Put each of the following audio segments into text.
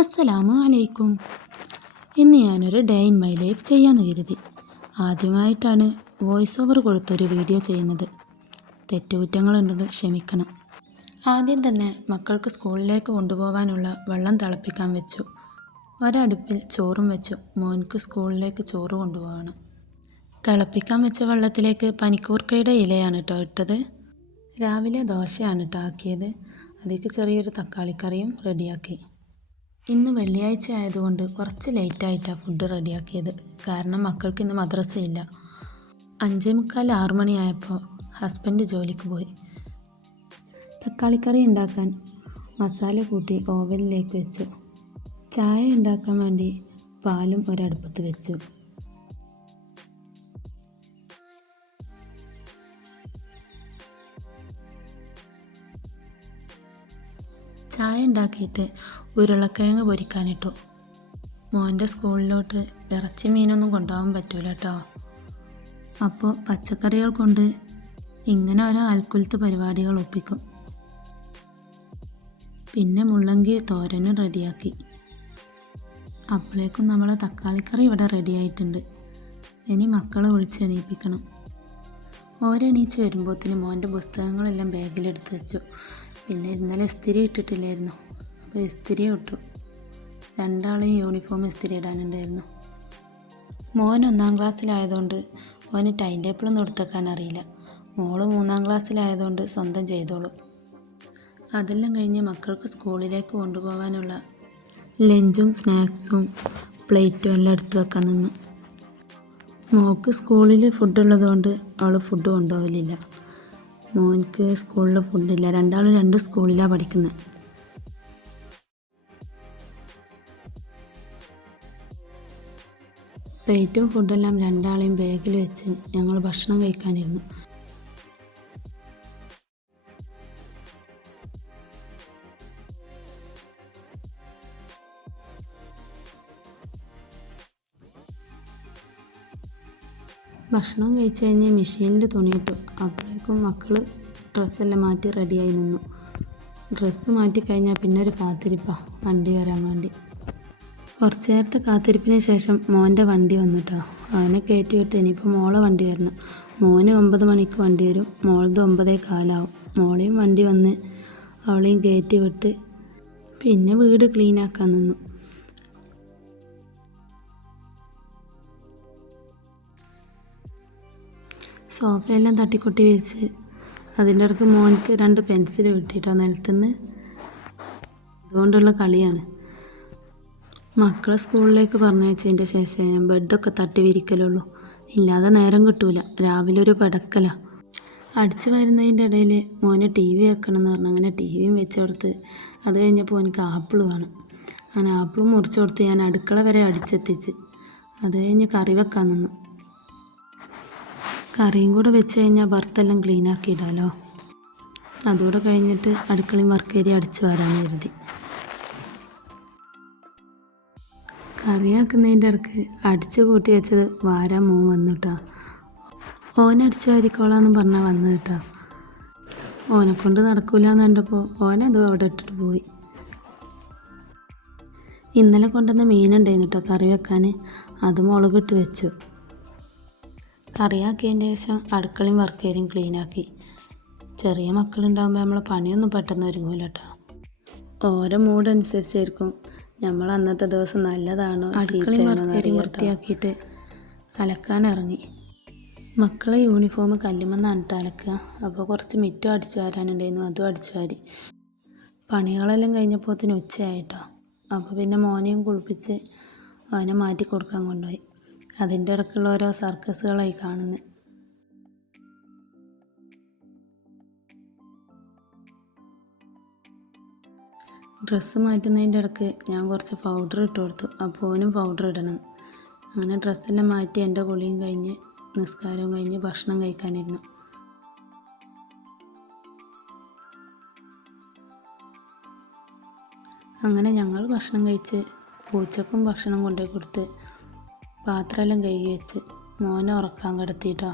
അസ്സലാമു അലൈക്കും. ഇന്ന് ഞാനൊരു ഡേ ഇൻ മൈ ലൈഫ് ചെയ്യാമെന്ന് കരുതി. ആദ്യമായിട്ടാണ് വോയിസ് ഓവർ കൊടുത്തൊരു വീഡിയോ ചെയ്യുന്നത്. തെറ്റുകുറ്റങ്ങളുണ്ടെങ്കിൽ ക്ഷമിക്കണം. ആദ്യം തന്നെ മക്കൾക്ക് സ്കൂളിലേക്ക് കൊണ്ടുപോകാനുള്ള വെള്ളം തിളപ്പിക്കാൻ വെച്ചു. ഒരടുപ്പിൽ ചോറും വെച്ചു. മോൻക്ക് സ്കൂളിലേക്ക് ചോറ് കൊണ്ടുപോകണം. തിളപ്പിക്കാൻ വെച്ച വെള്ളത്തിലേക്ക് പനിക്കൂർക്കയുടെ ഇലയാണ് കേട്ടോ ഇട്ടത്. രാവിലെ ദോശയാണ് കേട്ടോ ആക്കിയത് അതിലേക്ക് ചെറിയൊരു തക്കാളിക്കറിയും റെഡിയാക്കി. ഇന്ന് വെള്ളിയാഴ്ച ആയതുകൊണ്ട് കുറച്ച് ലേറ്റായിട്ടാണ് ഫുഡ് റെഡിയാക്കിയത്. കാരണം മക്കൾക്ക് ഇന്ന് മദ്രസയില്ല. അഞ്ചേ മുക്കാൽ ആറു മണിയായപ്പോൾ ഹസ്ബൻഡ് ജോലിക്ക് പോയി. തക്കാളിക്കറി ഉണ്ടാക്കാൻ മസാല കൂട്ടി ഓവനിലേക്ക് വെച്ചു. ചായ ഉണ്ടാക്കാൻ വേണ്ടി പാലും ഒരടുപ്പത്ത് വെച്ചു. ചായ ഉണ്ടാക്കിയിട്ട് ഉരുളക്കിഴങ്ങ് പൊരിക്കാനിട്ടു. മോന്റെ സ്കൂളിലോട്ട് ഇറച്ചി മീനൊന്നും കൊണ്ടുപോകാൻ പറ്റൂല കേട്ടോ. അപ്പോൾ പച്ചക്കറികൾ കൊണ്ട് ഇങ്ങനെ ഓരോ അൽക്കുലത്ത് പരിപാടികൾ ഒപ്പിക്കും. പിന്നെ മുള്ളങ്കി തോരനും റെഡിയാക്കി. അപ്പോഴേക്കും നമ്മളെ തക്കാളിക്കറി ഇവിടെ റെഡിയായിട്ടുണ്ട്. ഇനി മക്കളെ വിളിച്ചെണീപ്പിക്കണം ഓരെണീച്ച് വരുമ്പോഴത്തേന് മോന്റെ പുസ്തകങ്ങളെല്ലാം ബാഗിലെടുത്ത് വെച്ചു. പിന്നെ ഇന്നലെ ഇസ്തിരി ഇട്ടിട്ടില്ലായിരുന്നു. അപ്പോൾ ഇസ്തിരി ഇട്ടു. രണ്ടാളും യൂണിഫോം ഇസ്തിരി ഇടാനുണ്ടായിരുന്നു. മോൻ ഒന്നാം ക്ലാസ്സിലായതുകൊണ്ട് മോന് ടൈം ടേബിളൊന്നും എടുത്തേക്കാൻ അറിയില്ല. മോൾ മൂന്നാം ക്ലാസ്സിലായതുകൊണ്ട് സ്വന്തം ചെയ്തോളും. അതെല്ലാം കഴിഞ്ഞ് മക്കൾക്ക് സ്കൂളിലേക്ക് കൊണ്ടുപോകാനുള്ള ലഞ്ചും സ്നാക്സും പ്ലേറ്റും എല്ലാം എടുത്തു വെക്കാൻ നിന്നു. മോക്ക് സ്കൂളിൽ ഫുഡുള്ളതുകൊണ്ട് അവൾ ഫുഡ് കൊണ്ടുപോകലില്ല മോൻക്ക് സ്കൂളിൽ ഫുഡില്ല. രണ്ടാളും രണ്ട് സ്കൂളിലാണ് പഠിക്കുന്നത് പ്ലേറ്റും ഫുഡെല്ലാം രണ്ടാളെയും ബാഗിൽ വെച്ച് ഞങ്ങൾ ഭക്ഷണം കഴിക്കാനിരുന്നു. ഭക്ഷണം കഴിച്ച് കഴിഞ്ഞ് മെഷീനിൽ തുണിയിട്ടു അപ്പോഴേക്കും മക്കൾ ഡ്രസ്സെല്ലാം മാറ്റി റെഡിയായി നിന്നു. ഡ്രസ്സ് മാറ്റി കഴിഞ്ഞാൽ പിന്നെ ഒരു കാത്തിരിപ്പാണ് വണ്ടി വരാൻ വേണ്ടി. കുറച്ച് നേരത്തെ കാത്തിരിപ്പിന് ശേഷം മോന്റെ വണ്ടി വന്നു കേട്ടോ അവനെ കയറ്റി വിട്ട് ഇനിയിപ്പോൾ മോളെ വണ്ടി വരണം. മോന് ഒമ്പത് മണിക്ക് വണ്ടി വരും. മോളത് ഒമ്പതേ കാലാവും. മോളെയും വണ്ടി വന്ന് അവളെയും കയറ്റി വിട്ട് പിന്നെ വീട് ക്ലീനാക്കാൻ നിന്നു. സോഫയെല്ലാം തട്ടിക്കൊട്ടി വെച്ച് അതിന്റെ ഇടയ്ക്ക് മോനിക്ക് രണ്ട് പെൻസിൽ കിട്ടിയിട്ടോ നിലത്തുനിന്ന് അതുകൊണ്ടുള്ള കളിയാണ്. മക്കളെ സ്കൂളിലേക്ക് പറഞ്ഞയച്ചതിന്റെ ശേഷം ഞാൻ ബെഡൊക്കെ തട്ടി വിരിക്കലുള്ളൂ. ഇല്ലാതെ നേരം കിട്ടൂല. രാവിലെ ഒരു പടക്കല. അടിച്ചു വരുന്നതിന്റെ ഇടയിൽ മോനെ ടി വി വെക്കണം എന്ന് പറഞ്ഞു. അങ്ങനെ ടി വിയും വെച്ച് കൊടുത്ത് അത് കഴിഞ്ഞപ്പോൾ എനിക്ക് ആപ്പിൾ വേണം. അങ്ങനെ ആപ്പിൾ മുറിച്ച് കൊടുത്ത് ഞാൻ അടുക്കള വരെ അടിച്ചെത്തിച്ച്. അത് കഴിഞ്ഞ് കറി വെക്കാൻ നിന്നു. കറിയും കൂടെ വെച്ച് കഴിഞ്ഞാൽ ഭർത്തെല്ലാം ക്ലീൻ ഇടാലോ അതുകൂടെ കഴിഞ്ഞിട്ട് അടുക്കളയും വർക്കേരി അടിച്ചു വരാൻ കരുതി. കറിയാക്കുന്നതിന്റെ ഇടയ്ക്ക് അടിച്ചു കൂട്ടി വെച്ചത് വാരാൻ മോൻ വന്നു കേട്ടോ ഓനടിച്ചു വാരിക്കോളാന്ന് പറഞ്ഞാൽ വന്നു കേട്ടോ ഓനെ കൊണ്ട് നടക്കൂല എന്ന് കണ്ടപ്പോൾ ഓനത് അവിടെ ഇട്ടിട്ട് പോയി. ഇന്നലെ കൊണ്ടുവന്ന മീനുണ്ടായിരുന്നു കേട്ടോ കറി വെക്കാൻ അത് മുളകിട്ട് വെച്ചു. കറിയാക്കിയതിന്റെ ശേഷം അടുക്കളയും വർക്കേരിയും ക്ലീനാക്കി ചെറിയ മക്കളുണ്ടാകുമ്പോൾ നമ്മൾ പണിയൊന്നും പെട്ടെന്ന് ഒരുങ്ങൂല കേട്ടോ ഓരോ മൂഡ് അനുസരിച്ചായിരിക്കും. നമ്മൾ അന്നത്തെ ദിവസം നല്ലതാണ് അടുക്കളയും വർക്കേരിയും വൃത്തിയാക്കിയിട്ട് അലക്കാനിറങ്ങി മക്കളെ യൂണിഫോം കല്ലുമെന്നാണ് കേട്ടോ അലക്കുക. അപ്പോൾ കുറച്ച് മിറ്റം അടിച്ചു വാരാനുണ്ടായിരുന്നു. അതും അടിച്ചു വാരി. പണികളെല്ലാം കഴിഞ്ഞപ്പോൾ തന്നെ ഉച്ചയായിട്ടോ അപ്പോൾ പിന്നെ മോനെയും കുളിപ്പിച്ച് അവനെ മാറ്റി കൊടുക്കാൻ കൊണ്ടുപോയി. അതിന്റെ ഇടയ്ക്കുള്ള ഓരോ സർക്കസുകളായി കാണുന്നത് ഡ്രസ്സ് മാറ്റുന്നതിന്റെ ഇടയ്ക്ക് ഞാൻ കുറച്ച് പൗഡർ ഇട്ട് കൊടുത്തു. അപ്പോൾ ഓനും പൗഡർ ഇടണം. അങ്ങനെ ഡ്രസ്സെല്ലാം മാറ്റി എന്റെ കുളിയും കഴിഞ്ഞ് നിസ്കാരവും കഴിഞ്ഞ് ഭക്ഷണം കഴിക്കാനിരുന്നു. അങ്ങനെ ഞങ്ങൾ ഭക്ഷണം കഴിച്ച് പൂച്ചക്കും ഭക്ഷണം കൊണ്ടുപോയി കൊടുത്ത് പാത്രമെല്ലാം കഴുകി വെച്ച് മോനെ ഉറക്കാൻ കിടത്തിട്ടോ.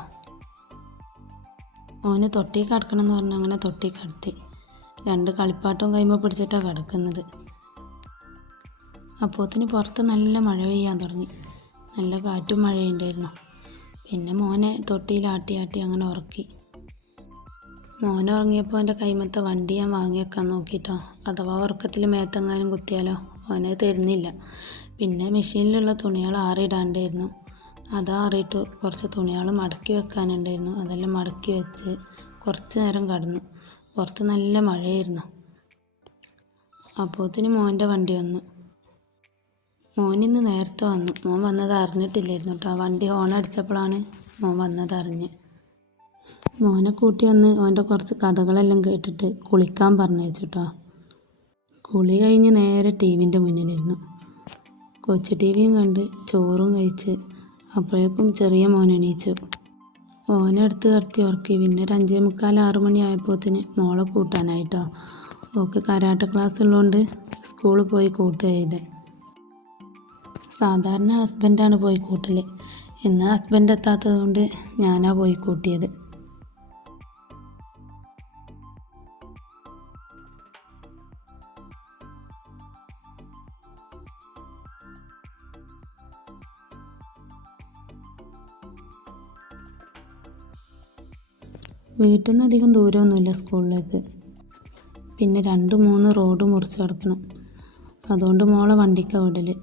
മോന് തൊട്ടി കിടക്കണം എന്ന് പറഞ്ഞാൽ അങ്ങനെ തൊട്ടി കിടത്തി. രണ്ട് കളിപ്പാട്ടവും കൈമ പിടിച്ചിട്ടാണ് കിടക്കുന്നത്. അപ്പോത്തിന് പുറത്ത് നല്ല മഴ പെയ്യാൻ തുടങ്ങി. നല്ല കാറ്റും മഴയുണ്ടായിരുന്നു പിന്നെ മോനെ തൊട്ടിയിലാട്ടി ആട്ടി അങ്ങനെ ഉറക്കി. മോനെ ഉറങ്ങിയപ്പോൾ എന്റെ കൈമത്തെ വണ്ടി ഞാൻ വാങ്ങിയേക്കാൻ നോക്കിയിട്ടോ അഥവാ ഉറക്കത്തിൽ മേത്തെങ്ങാനും കുത്തിയാലോ? ഓനെ തരുന്നില്ല. പിന്നെ മെഷീനിലുള്ള തുണികൾ ആറിയിടാണ്ടായിരുന്നു അത് ആറിയിട്ട് കുറച്ച് തുണികൾ മടക്കി വെക്കാനുണ്ടായിരുന്നു. അതെല്ലാം മടക്കി വെച്ച് കുറച്ച് നേരം കടന്നു. പുറത്ത് നല്ല മഴയായിരുന്നു. അപ്പോത്തിന് മോന്റെ വണ്ടി വന്നു. മോൻ ഇന്ന് നേരത്തെ വന്നു. മോൻ വന്നത് അറിഞ്ഞിട്ടില്ലായിരുന്നു കേട്ടോ. വണ്ടി ഹോൺ അടിച്ചപ്പോഴാണ് മോൻ വന്നത് അറിഞ്ഞ്. മോനെ കൂട്ടി വന്ന് അവന്റെ കുറച്ച് കഥകളെല്ലാം കേട്ടിട്ട് കുളിക്കാൻ പറഞ്ഞു വെച്ചു കേട്ടോ. കുളി കഴിഞ്ഞ് നേരെ ടി വിന്റെ മുന്നിലിരുന്നു കൊച്ചു ടി വിയും കണ്ട് ചോറും കഴിച്ച് അപ്പോഴേക്കും ചെറിയ മോൻ എണീച്ചു. ഓനെ കടത്തി ഉറക്കി. പിന്നെ ഒരു അഞ്ചേ മുക്കാൽ ആറു മണി ആയപ്പോത്തിന് മോളെ കൂട്ടാനായിട്ടോ. ഓക്ക് കരാട്ട ക്ലാസ് ഉള്ളതുകൊണ്ട് സ്കൂളിൽ പോയി കൂട്ടുക ചെയ്തേ. സാധാരണ ഹസ്ബൻഡാണ് പോയി കൂട്ടൽ ഇന്ന് ഹസ്ബൻഡ് എത്താത്തത് കൊണ്ട് ഞാനാ പോയി കൂട്ടിയത്. വീട്ടിൽ നിന്ന് അധികം ദൂരമൊന്നുമില്ല സ്കൂളിലേക്ക്. പിന്നെ രണ്ട് മൂന്ന് റോഡ് മുറിച്ച് കിടക്കണം. അതുകൊണ്ട് മോളെ വണ്ടിക്ക വിടൽ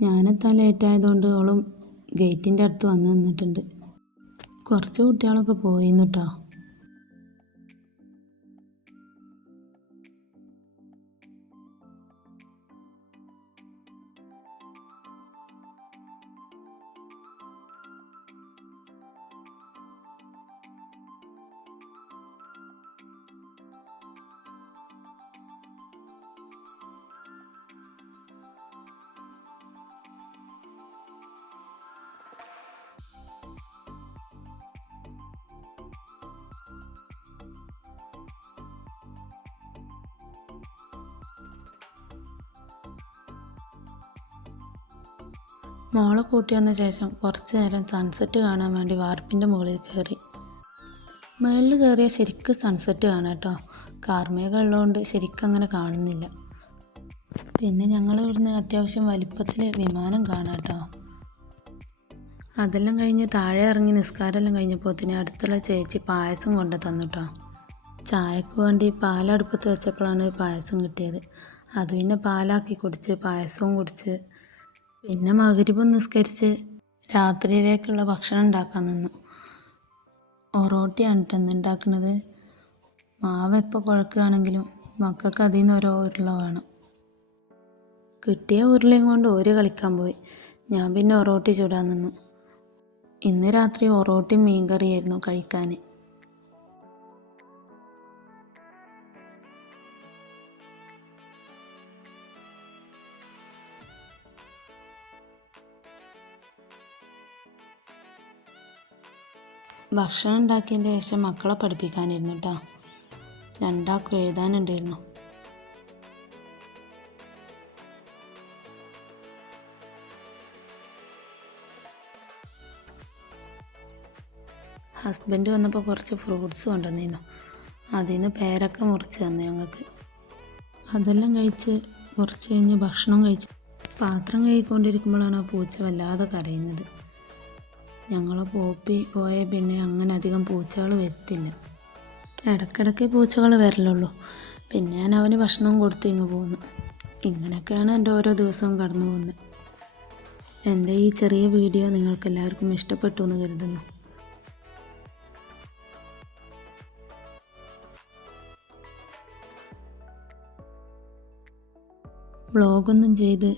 ഞാനെത്താൻ ലേറ്റായതുകൊണ്ട് ഓളും ഗേറ്റിന്റെ അടുത്ത് വന്ന് നിന്നിട്ടുണ്ട്. കുറച്ച് കുട്ടികളൊക്കെ പോയിന്ന് മോളെ കൂട്ടി വന്ന ശേഷം കുറച്ച് നേരം സൺസെറ്റ് കാണാൻ വേണ്ടി വാർപ്പിന്റെ മുകളിൽ കയറി. മുകളിൽ കയറിയ ശരിക്കും സൺസെറ്റ് കാണാം കേട്ടോ. കാർമേഘം ഉള്ളതുകൊണ്ട് ശരിക്കും അങ്ങനെ കാണുന്നില്ല. പിന്നെ ഞങ്ങൾ ഇവിടുന്ന് അത്യാവശ്യം വലിപ്പത്തിൽ വിമാനം കാണാം കേട്ടോ. അതെല്ലാം കഴിഞ്ഞ് താഴെ ഇറങ്ങി നിസ്കാരമെല്ലാം കഴിഞ്ഞപ്പോത്തിന് അടുത്തുള്ള ചേച്ചി പായസം കൊണ്ട് തന്നു കേട്ടോ. ചായക്ക് വേണ്ടി പാലടുപ്പത്ത് വെച്ചപ്പോഴാണ് പായസം കിട്ടിയത്. അത് പിന്നെ പാലാക്കി കുടിച്ച് പായസവും കുടിച്ച് പിന്നെ മകരിപ്പം നിസ്കരിച്ച് രാത്രിയിലേക്കുള്ള ഭക്ഷണം ഉണ്ടാക്കാൻ നിന്നു. ഒറോട്ടിയാണ് കേട്ടോ ഉണ്ടാക്കുന്നത് മാവ് എപ്പോൾ കുഴക്കുകയാണെങ്കിലും മക്കൾക്ക് അതിൽ നിന്ന് ഓരോ ഉരുള വേണം. കിട്ടിയ ഉരുളയും കൊണ്ട് ഒരു കളിക്കാൻ പോയി. ഞാൻ പിന്നെ ഒറോട്ടി ചൂടാൻ നിന്നു. ഇന്ന് രാത്രി ഒറോട്ടിയും മീൻകറിയായിരുന്നു കഴിക്കാൻ. ഭക്ഷണം ഉണ്ടാക്കിയതിന്റെ ശേഷം മക്കളെ പഠിപ്പിക്കാനിരുന്നു കേട്ടോ രണ്ടാൾക്കും എഴുതാനുണ്ടായിരുന്നു. ഹസ്ബൻഡ് വന്നപ്പോൾ കുറച്ച് ഫ്രൂട്ട്സ് കൊണ്ടുവന്നിരുന്നു. അതിൽ നിന്ന് പേരക്ക മുറിച്ച് തന്നു ഞങ്ങൾക്ക്. അതെല്ലാം കഴിച്ച് കുറച്ച് കഴിഞ്ഞ് ഭക്ഷണം കഴിച്ച് പാത്രം കഴുകിക്കൊണ്ടിരിക്കുമ്പോഴാണ് ആ പൂച്ച വല്ലാതെ കരയുന്നത്. ഞങ്ങളെ പോപ്പി പോയ പിന്നെ അങ്ങനെ അധികം പൂച്ചകൾ വരത്തില്ല. ഇടയ്ക്കിടയ്ക്ക് പൂച്ചകൾ വരലുള്ളൂ. പിന്നെ ഞാൻ അവന് ഭക്ഷണവും കൊടുത്ത് ഇങ്ങ് പോകുന്നു ഇങ്ങനെയൊക്കെയാണ് എന്റെ ഓരോ ദിവസവും കടന്നു പോകുന്നത്. എന്റെ ഈ ചെറിയ വീഡിയോ നിങ്ങൾക്ക് എല്ലാവർക്കും ഇഷ്ടപ്പെട്ടു എന്ന് കരുതുന്നു. വ്ളോഗൊന്നും ചെയ്ത്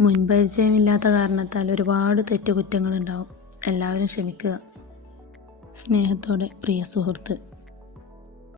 മുൻപരിചയമില്ലാത്ത കാരണത്താൽ ഒരുപാട് തെറ്റുകുറ്റങ്ങളുണ്ടാവും. എല്ലാവരും ക്ഷമിക്കുക. സ്നേഹത്തോടെ പ്രിയ സുഹൃത്ത്.